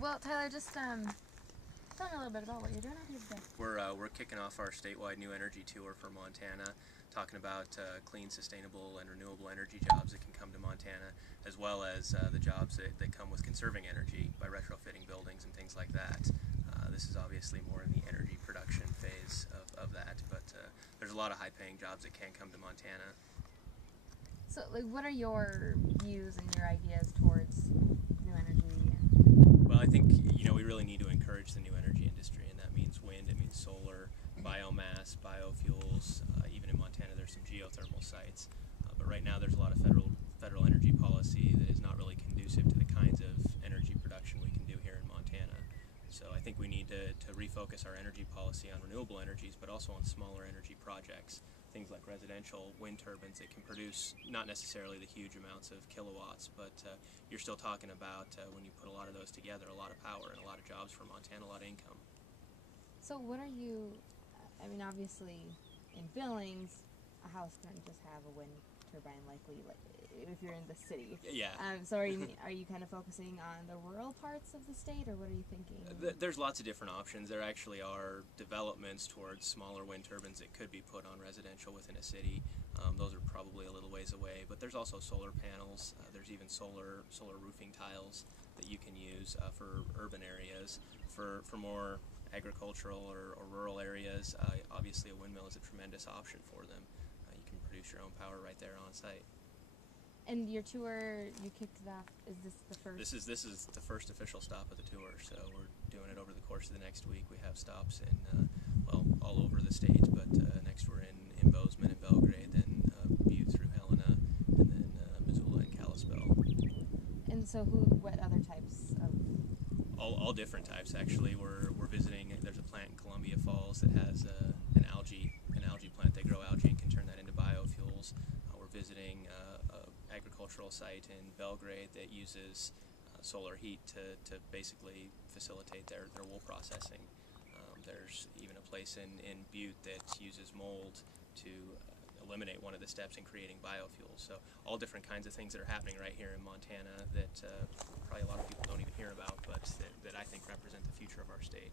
Well, Tyler, just tell me a little bit about what you're doing out here today. We're kicking off our statewide new energy tour for Montana, talking about clean, sustainable, and renewable energy jobs that can come to Montana, as well as the jobs that come with conserving energy by retrofitting buildings and things like that. This is obviously more in the energy production phase of that, but there's a lot of high-paying jobs that can come to Montana. So, like, what are your views and your ideas towards new energy? Well, I think we really need to encourage the new energy industry, and that means wind, it means solar, biomass, biofuels. Even in Montana, there's some geothermal sites. But right now, there's a lot of federal energy policy that is not really conducive to the kinds of energy production we can do here in Montana. So I think we need to refocus our energy policy on renewable energies, but also on smaller energy projects. Things like residential wind turbines that can produce not necessarily the huge amounts of kilowatts, but you're still talking about, when you put a lot of those together, a lot of power and a lot of jobs for Montana, a lot of income. So what are you, I mean, obviously in Billings, a house couldn't just have a wind turbine likely, like if you're in the city. Yeah. So are you kind of focusing on the rural parts of the state, or what are you thinking? There's lots of different options. There actually are developments towards smaller wind turbines that could be put on residential within a city. Those are probably a little ways away, but there's also solar panels. There's even solar roofing tiles that you can use for urban areas. For more agricultural or rural areas, obviously a windmill is a tremendous option for them. You can produce your own power right there on site. And your tour, you kicked it off, is this the first? This is the first official stop of the tour, so we're doing it over the course of the next week. We have stops in, all over the state, but next we're in Bozeman and Belgrade, then Butte through Helena, and then Missoula and Kalispell. And so what other types of? All different types, actually. We're visiting, there's a plant in Columbia Falls that has an algae plant. They grow algae and can turn that into biofuels. We're visiting agricultural site in Belgrade that uses solar heat to basically facilitate their wool processing. There's even a place in Butte that uses mold to eliminate one of the steps in creating biofuels. So all different kinds of things that are happening right here in Montana that probably a lot of people don't even hear about, but that I think represent the future of our state.